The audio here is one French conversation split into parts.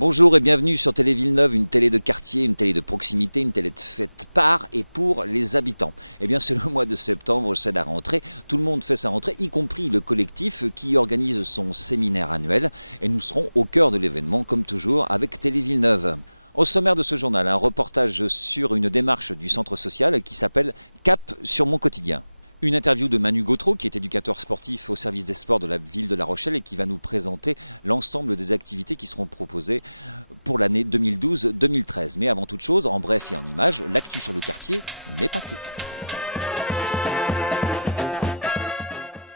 Bonjour et bienvenue sur Télé Villeneuve, une télé de quartier, une télé de proximité, une télé de faite par et pour les habitants. Eh bien c'est le mois de septembre, c'est la rentrée, tout le monde fait sa rentrée, y compris le collectif qui organise son séminaire annuel. Et nous serons au cœur de l'événement, comme toujours, avec Télé Villeneuve. Au sommaire de ce journal, un reportage sur une démarche du centre social qui s'appelle Cap sur mon quotidien. Une interview de Manu Gautreau, qui est éducateur sportif au service des sports de la ville de La Rochelle et qui va nous présenter l'ensemble des activités qui seront proposées pour l'année 2012-2013. Mais avant toute chose, en bref et en images, l'actu sur le quartier, mais pas que.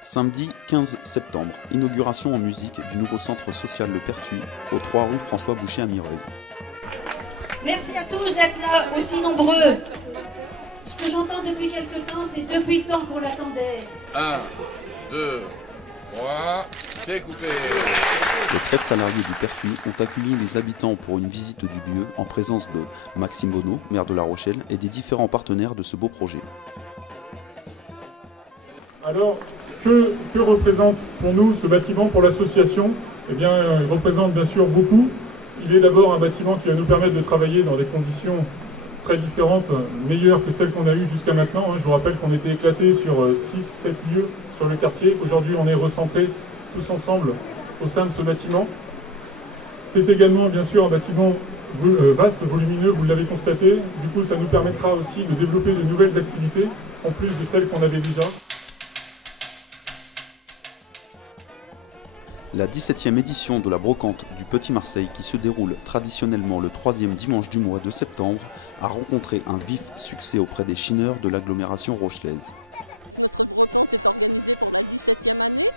Samedi 15 septembre, inauguration en musique du nouveau centre social Le Pertuis, aux 3 rue François Boucher à Mireuil. Merci à tous d'être là, aussi nombreux. Ce que j'entends depuis quelque temps, c'est depuis le temps qu'on l'attendait. 1, 2, 3, c'est coupé. Les 13 salariés du Pertuis ont accueilli les habitants pour une visite du lieu en présence de Maxime Bonneau, maire de La Rochelle, et des différents partenaires de ce beau projet. Alors, que représente pour nous ce bâtiment pour l'association? Eh bien, il représente bien sûr beaucoup. Il est d'abord un bâtiment qui va nous permettre de travailler dans des conditions très différentes, meilleures que celles qu'on a eues jusqu'à maintenant. Je vous rappelle qu'on était éclatés sur 6-7 lieux sur le quartier, qu'aujourd'hui on est recentrés tous ensemble au sein de ce bâtiment. C'est également bien sûr un bâtiment vaste, volumineux, vous l'avez constaté. Du coup, ça nous permettra aussi de développer de nouvelles activités, en plus de celles qu'on avait déjà. La 17e édition de la brocante du Petit Marseille, qui se déroule traditionnellement le 3e dimanche du mois de septembre, a rencontré un vif succès auprès des chineurs de l'agglomération rochelaise. Notre brocante est organisée pour la 17e année.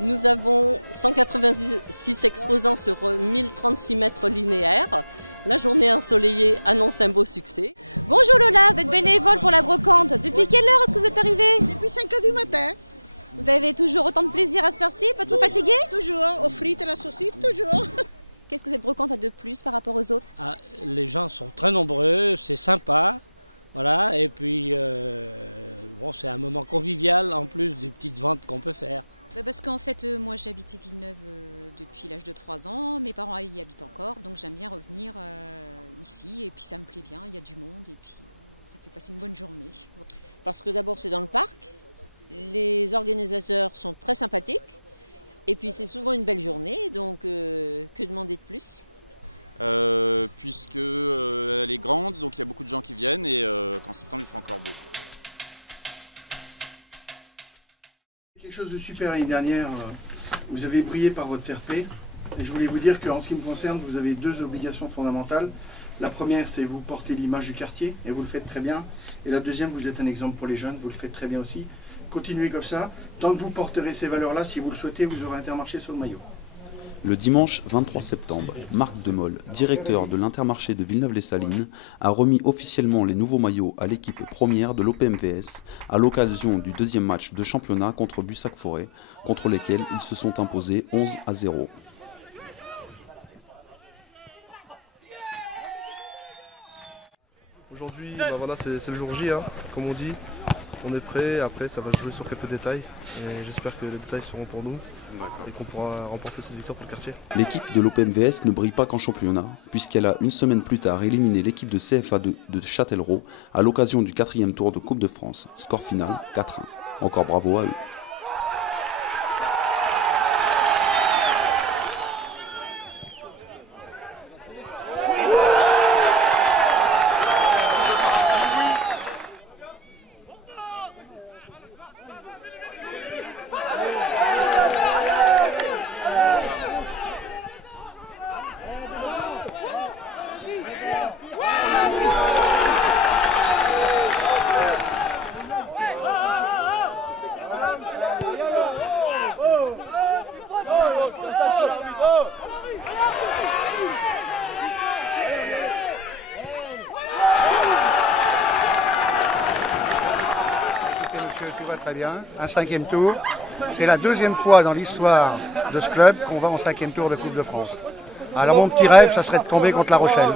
Nous avons 186 exposants sur 1036 mètres linéaires. La journée ensoleillée annonce un beau succès. Bonjour Lola, vous êtes bénévole pour la brocante. Depuis quelle heure est-ce que vous êtes arrivée? Depuis 5 h du matin. Vous avez toujours autant de plaisir à cette heure-ci, pas trop fatigué? Toujours, aux frites et la saucisse, toujours. Qu'est-ce que cette brocante a de plus par rapport aux autres? Les gens sont très nombreux, c'est sympa, voilà, et puis bon, c'est un moment convivial en plus des petites ventes qu'on peut faire. Parce qu'en fait, moi j'ai habité Villeneuve depuis l'âge de 3 ans, mes parents y habitent encore, donc j'aime bien revenir ici, et puis ça me plaît bien, il y a du monde, et puis ça fait passer une bonne journée. Parce que d'abord c'est dans le parc. Les organisateurs sont très sympathiques et puis c'est souvent une belle journée, donc que demander de plus? Puisque elle est grande, donc il y a beaucoup de gens qui viennent et qu'en septembre il fait encore beau. Quelque chose de super l'année dernière, vous avez brillé par votre fair play et je voulais vous dire qu'en ce qui me concerne, vous avez 2 obligations fondamentales. La première, c'est vous porter l'image du quartier et vous le faites très bien. Et la deuxième, vous êtes un exemple pour les jeunes, vous le faites très bien aussi. Continuez comme ça. Tant que vous porterez ces valeurs-là, si vous le souhaitez, vous aurez Intermarché sur le maillot. Le dimanche 23 septembre, Marc Demol, directeur de l'Intermarché de Villeneuve-les-Salines, a remis officiellement les nouveaux maillots à l'équipe première de l'OPMVS à l'occasion du 2e match de championnat contre Bussac-Forêt, contre lesquels ils se sont imposés 11-0. Aujourd'hui, voilà, c'est le jour J, comme on dit. On est prêt, après ça va jouer sur quelques détails et j'espère que les détails seront pour nous et qu'on pourra remporter cette victoire pour le quartier. L'équipe de l'OPMVS ne brille pas qu'en championnat, puisqu'elle a une semaine plus tard éliminé l'équipe de CFA2 de Châtellerault à l'occasion du 4e tour de Coupe de France. Score final 4-1. Encore bravo à eux. Tout va très bien, un 5e tour. C'est la 2e fois dans l'histoire de ce club qu'on va en 5e tour de Coupe de France. Alors mon petit rêve, ça serait de tomber contre La Rochelle.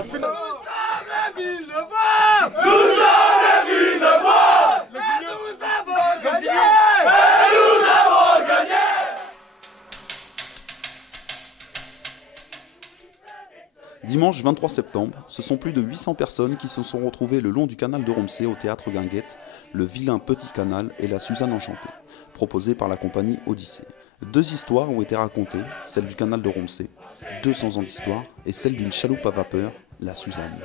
Dimanche 23 septembre, ce sont plus de 800 personnes qui se sont retrouvées le long du canal de Romsey au théâtre Guinguette, le vilain petit canal et la Suzanne enchantée, proposée par la compagnie Odyssée. 2 histoires ont été racontées, celle du canal de Romsey, 200 ans d'histoire, et celle d'une chaloupe à vapeur, la Suzanne.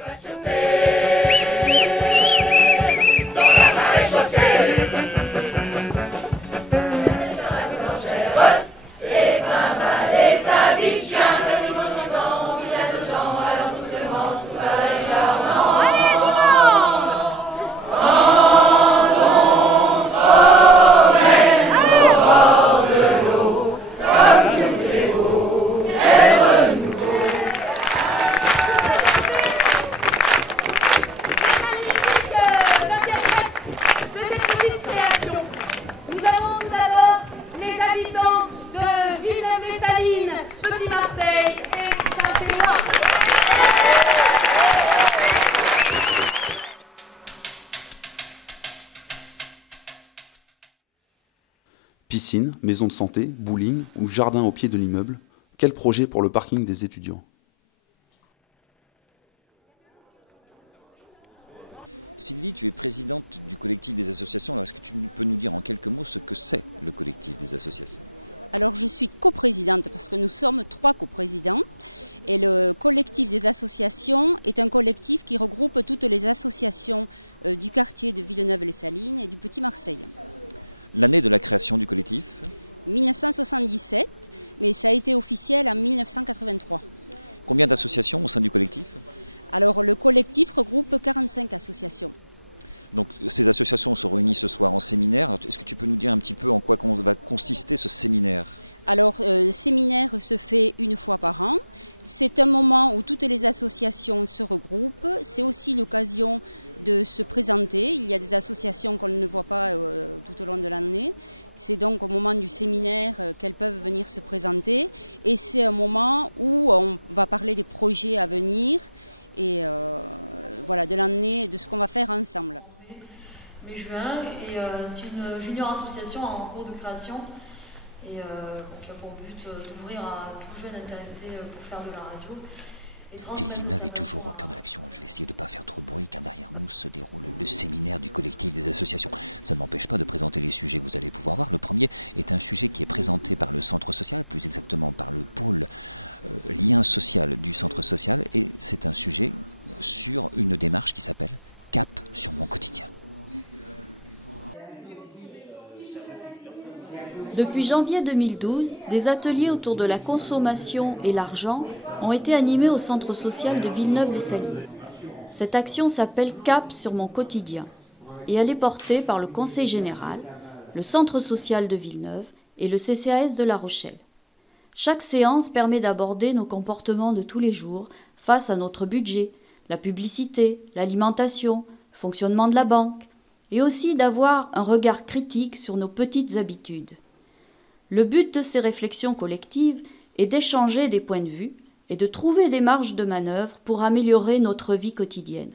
Piscine, maison de santé, bowling ou jardin au pied de l'immeuble, quel projet pour le parking des étudiants? Sylvie, tu es présidente du collectif des associations. Alors, est-ce que tu peux nous dire en quelques mots ce que c'est le collectif des associations? Alors je suis coprésidente parce que nous sommes 3 coprésidents et le collectif des associations est un collectif qui regroupe toutes les associations du quartier de Villeneuve-les-Salines et du Petit Marseille. L'année de la création du collectif? 1977, mais ça a été officiel en 1983. Combien d'associations au sein du collectif? Alors le collectif regroupe 45 associations. Donc ces associations se réunissent ce soir en séminaire. Est-ce que tu peux nous dire un petit peu en quoi va consister ce séminaire? Alors le séminaire se fait 1 fois par an. C'est un moment où toutes les associations se regroupent. C'est aussi l'occasion de se présenter. Il y a des associations qu'on ne voit pas tout au long de l'année. C'est donc au moment du séminaire qu'elles peuvent venir se présenter. Et c'est un moment où on va parler des projets à venir et voilà, de l'année, de ce qu'on va faire ensemble. Mai-juin, et c'est une junior association en cours de création et qui a pour but d'ouvrir à tout jeune intéressé pour faire de la radio. Télé Villeneuve est toujours au cœur de l'action. Je vais essayer de ne pas faire trop de bruit car derrière nous se déroule le séminaire du collectif des associations. Ça ne m'empêche pas de présenter les sujets que vous allez pouvoir voir. Le premier est un sujet qui est présenté par le centre social, plus exactement par le pôle lien social du centre social, et c'est un sujet sur une démarche qui s'appelle Cap sur mon quotidien. Depuis janvier 2012, des ateliers autour de la consommation et l'argent ont été animés au centre social de Villeneuve-les-Salines. Cette action s'appelle Cap sur mon quotidien et elle est portée par le Conseil général, le centre social de Villeneuve et le CCAS de La Rochelle. Chaque séance permet d'aborder nos comportements de tous les jours face à notre budget, la publicité, l'alimentation, le fonctionnement de la banque, et aussi d'avoir un regard critique sur nos petites habitudes. Le but de ces réflexions collectives est d'échanger des points de vue et de trouver des marges de manœuvre pour améliorer notre vie quotidienne.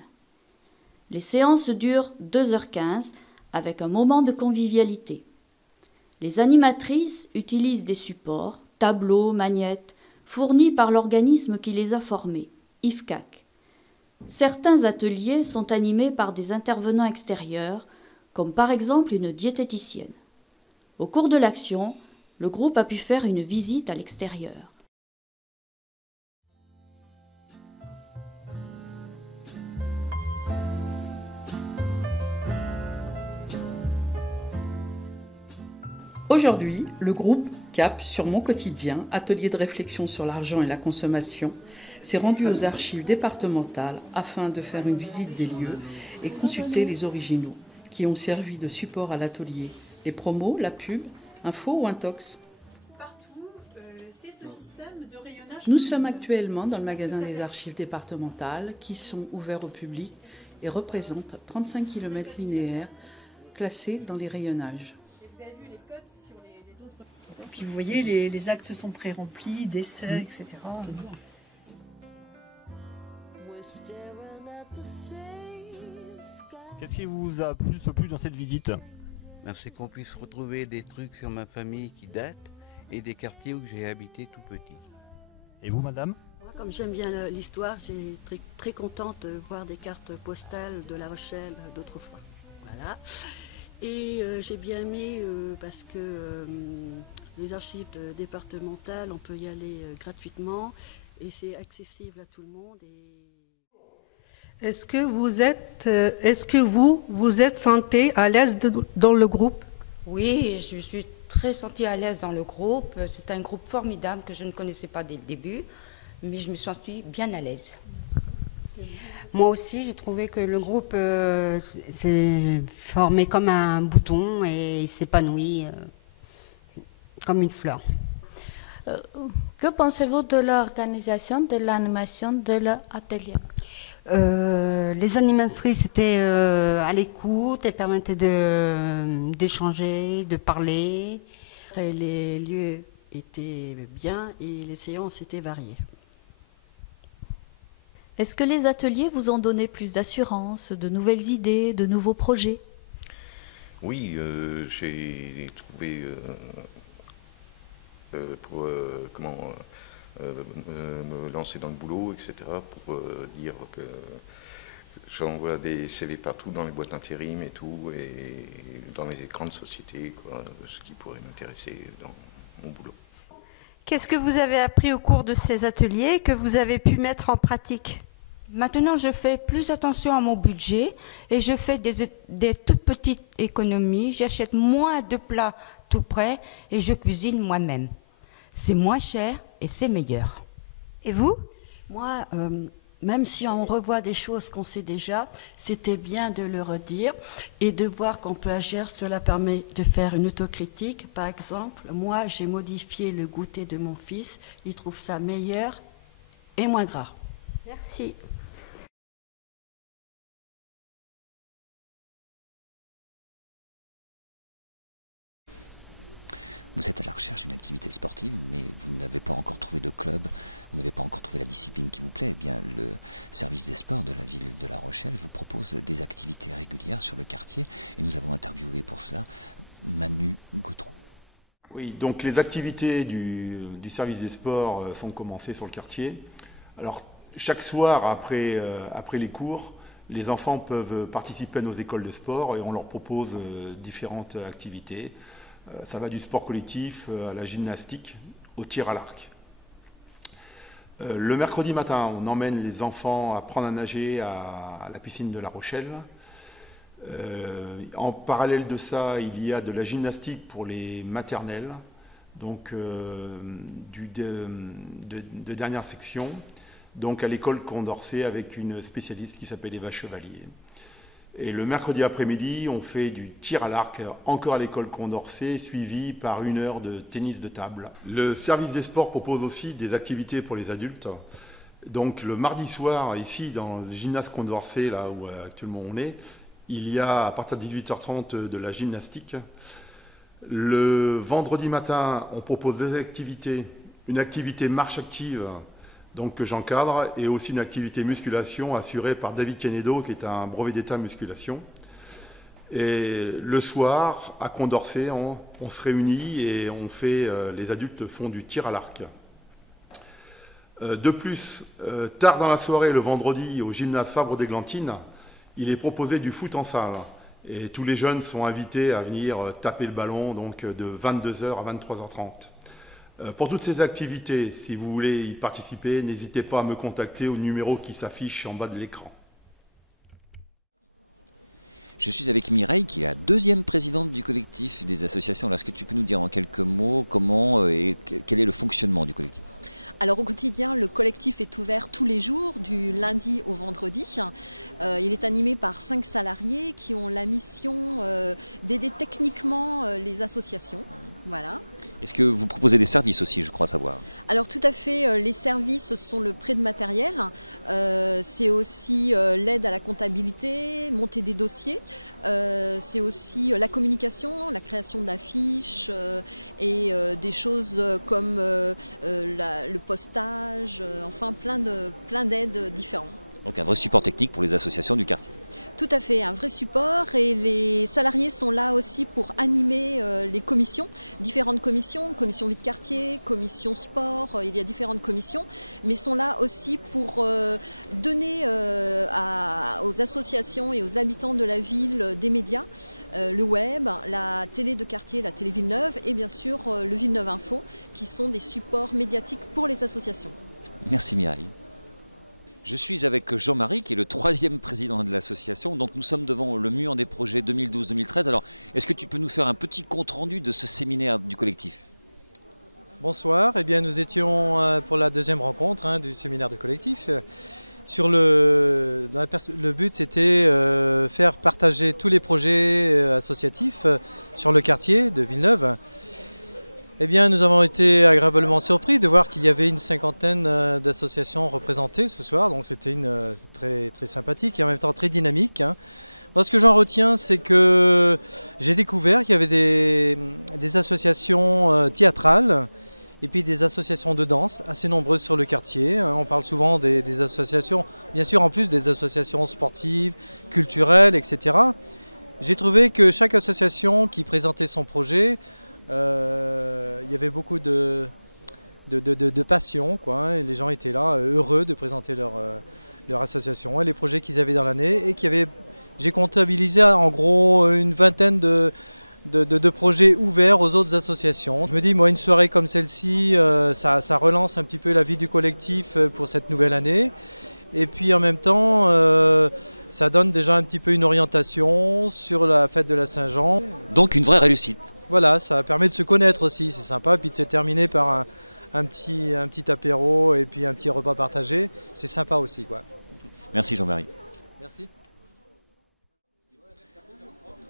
Les séances durent 2h15 avec un moment de convivialité. Les animatrices utilisent des supports, tableaux, magnettes, fournis par l'organisme qui les a formés, IFCAC. Certains ateliers sont animés par des intervenants extérieurs, comme par exemple une diététicienne. Au cours de l'action, le groupe a pu faire une visite à l'extérieur. Aujourd'hui, le groupe CAP sur mon quotidien, atelier de réflexion sur l'argent et la consommation, s'est rendu aux archives départementales afin de faire une visite des lieux et consulter les originaux qui ont servi de support à l'atelier. Les promos, la pub, info ou intox. C'est ce système de rayonnage. Nous sommes actuellement dans le magasin des archives départementales qui sont ouverts au public et représentent 35 km linéaires classés dans les rayonnages. Puis vous voyez, les actes sont pré-remplis, décès, etc. Qu'est-ce qui vous a plus plu dans cette visite? C'est qu'on puisse retrouver des trucs sur ma famille qui datent et des quartiers où j'ai habité tout petit. Et vous, madame? Moi, comme j'aime bien l'histoire, j'ai très contente de voir des cartes postales de La Rochelle d'autrefois. Voilà. Et j'ai bien aimé parce que les archives départementales, on peut y aller gratuitement et c'est accessible à tout le monde. Est-ce que vous êtes senti à l'aise dans le groupe? Oui, je me suis très sentie à l'aise dans le groupe. C'est un groupe formidable que je ne connaissais pas dès le début, mais je me suis sentie bien à l'aise. Moi aussi, j'ai trouvé que le groupe s'est formé comme un bouton et il s'épanouit comme une fleur. Que pensez-vous de l'organisation, de l'animation de l'atelier? Les animatrices étaient à l'écoute, elles permettaient d'échanger, de parler. Et les lieux étaient bien et les séances étaient variées. Est-ce que les ateliers vous ont donné plus d'assurance, de nouvelles idées, de nouveaux projets? Oui, j'ai trouvé pour me lancer dans le boulot, etc., pour dire que j'envoie des CV partout dans les boîtes d'intérim et tout, et dans les grandes sociétés, quoi, ce qui pourrait m'intéresser dans mon boulot. Qu'est-ce que vous avez appris au cours de ces ateliers que vous avez pu mettre en pratique? Maintenant, je fais plus attention à mon budget et je fais des toutes petites économies. J'achète moins de plats tout prêts et je cuisine moi-même. C'est moins cher et c'est meilleur. Et vous? Moi, même si on revoit des choses qu'on sait déjà, c'était bien de le redire et de voir qu'on peut agir. Cela permet de faire une autocritique. Par exemple, moi, j'ai modifié le goûter de mon fils. Il trouve ça meilleur et moins gras. Merci. Vous êtes à la recherche d'une activité sportive, mais vous n'avez pas encore trouvé de club, vous n'avez pas encore trouvé la discipline qui vous plaît. Eh bien, le service des sports de la ville de La Rochelle vous propose des activités régulières sur le quartier, et nous avons interviewé pour cela Manu Gautreau. Oui, donc les activités du service des sports sont commencées sur le quartier. Alors, chaque soir, après les cours, les enfants peuvent participer à nos écoles de sport et on leur propose différentes activités. Ça va du sport collectif à la gymnastique, au tir à l'arc. Le mercredi matin, on emmène les enfants apprendre à nager à la piscine de La Rochelle. En parallèle de ça, il y a de la gymnastique pour les maternelles, donc de dernière section, donc à l'école Condorcet avec une spécialiste qui s'appelle Eva Chevalier. Et le mercredi après-midi, on fait du tir à l'arc, encore à l'école Condorcet, suivi par 1 heure de tennis de table. Le service des sports propose aussi des activités pour les adultes. Donc le mardi soir, ici, dans le gymnase Condorcet, là où actuellement on est, il y a à partir de 18h30 de la gymnastique. Le vendredi matin, on propose des activités, une activité marche active, donc que j'encadre, et aussi une activité musculation assurée par David Canedo, qui est un brevet d'état musculation. Et le soir, à Condorcet, on se réunit et on fait, les adultes font du tir à l'arc. De plus, tard dans la soirée, le vendredi, au gymnase Fabre-d'Églantine, il est proposé du foot en salle. Et tous les jeunes sont invités à venir taper le ballon, donc de 22h à 23h30. Pour toutes ces activités, si vous voulez y participer, n'hésitez pas à me contacter au numéro qui s'affiche en bas de l'écran. Je suis avec Mireille, qui est la 2e présidente du collectif des associations. Est-ce que tu peux nous dire en quelques mots comment et quel est le fonctionnement du collectif ? Alors au quotidien, le collectif est ouvert tous les jours, du lundi au vendredi. Il est animé par 5 salariés qui ont la mission d'aider techniquement les associations. Voilà. Est-ce que vous proposez des services aussi, je crois savoir? Alors tout à fait, les services sont le prêt de matériel, c'est aussi l'aide à la comptabilité, monter des dossiers, c'est aussi la communication, la création d'affiches et des choses comme le postage, enfin plein d'aides différentes. Donc un vrai support technique pour les associations du quartier. Tout à fait, un vrai support et les salariés sont là aussi pour animer les commissions, différentes commissions, commission vie de quartier, commission sport, il y a différentes commissions, mais sont là aussi pour donner aux associations et aux habitants de la ville des médias, le web, la télé de quartier, la télé Villeneuve et bien sûr le Villeneuve Info qui sont des supports médiatiques pour les associations. Merci Mireille. Je suis avec Jean-Marie qui est le 3e président de l'association, donc nous sommes devant le mur des projets 2012-2013. Alors est-ce que tu peux nous faire un petit compte-rendu de ce séminaire du collectif? Bonsoir, eh bien, nous étions pour la 2e rencontre du séminaire du collectif. Le but c'était faire partager tous les projets associatifs sur le quartier de Villeneuve. Eh bien, nous avons été agréablement surpris de voir qu'il y avait une 50aine d'associations représentées ce soir, donc c'était très, très sympathique et en même temps très dynamique. Moi, ce que j'en retiens, c'est que j'ai découvert qu'il y avait des associations théâtrales et puis des associations de danse assez nombreuses sur le quartier. On parle souvent des associations, bien sûr en plus des associations sportives, culturelles, etc. J'ai trouvé que chaque association qui présentait son projet, il y avait beaucoup de passion, quoi, et les gens étaient là heureux de présenter leur association et les projets qu'ils avaient dans l'année et j'ai comptabilisé en gros une vingtaine de projets ouverts aux autres associations. Je me dis, moi, une soirée comme celle-ci, ça relance un petit peu la vie du collectif pour cette nouvelle année. Et puis en même temps, ça donne déjà un petit peu une orientation sur la fête de la Saint-Jean. Donc une vraie réussite. Voilà, ça permet de se connaître aussi, c'est sympa. Puis de se terminer par un petit apéro et puis un petit repas partagé, c'est sympa aussi, quoi. Merci Jean-Marie. Merci.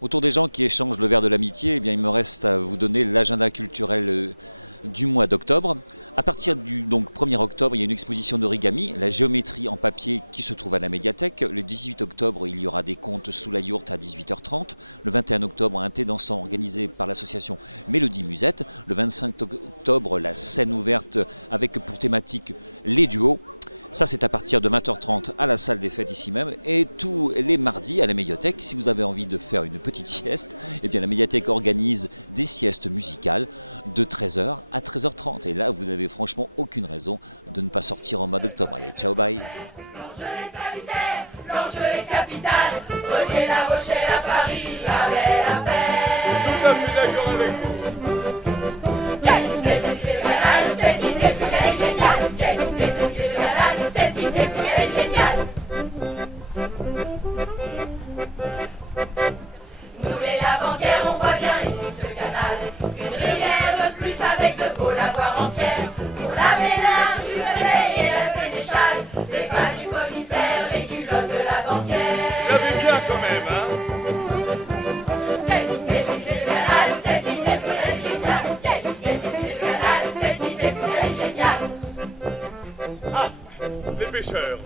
Autour des gens qui échangent le verre de l'amitié, eh bien, il me reste à vous donner l'agenda culturel du mois d'octobre. À partir du 1er octobre, il y a une exposition d'origami, la géométrie en papier qui se trouve à la médiathèque. Le 18 octobre, il y aura des contes sous la yourte à 18h30. Le 21 octobre, un thé dansant organisé par l'association Mélodie Musette. Le 25 octobre, la scène ouverte avec pour thématique les duos. Ça, c'est à partir de 20h30 à la salle des fêtes ici même. Et tous les mardis à la médiathèque, si vous avez envie de faire une petite sieste, eh bien la médiathèque organise des siestes musicales de 13h à 13h30. Et là, vous n'avez franchement aucune raison de ne pas sortir en mois d'octobre. Allez, ciao, bye. L'enjeu est salutaire, l'enjeu est capital. Relier La Rochelle à Paris, la belle affaire. Tout à fait d'accord avec vous. Quelle idée, cette idée de canal, cette idée fou, elle est géniale. Quelle idée, cette idée de canal, cette idée fou, elle est géniale. Nous les lavandières, on voit bien ici ce canal. Une rivière de plus avec de beaux lavoirs en pierre. Pour laver linge, du relais et la sénéchale. Les bas du commissaire, les culottes de la banquière. Lavez bien quand même, hein. Quelle idée, cette idée de canal, cette idée fou, elle est géniale. Quelle idée, cette idée de canal, cette idée fou, elle est géniale. Ah, les pêcheurs.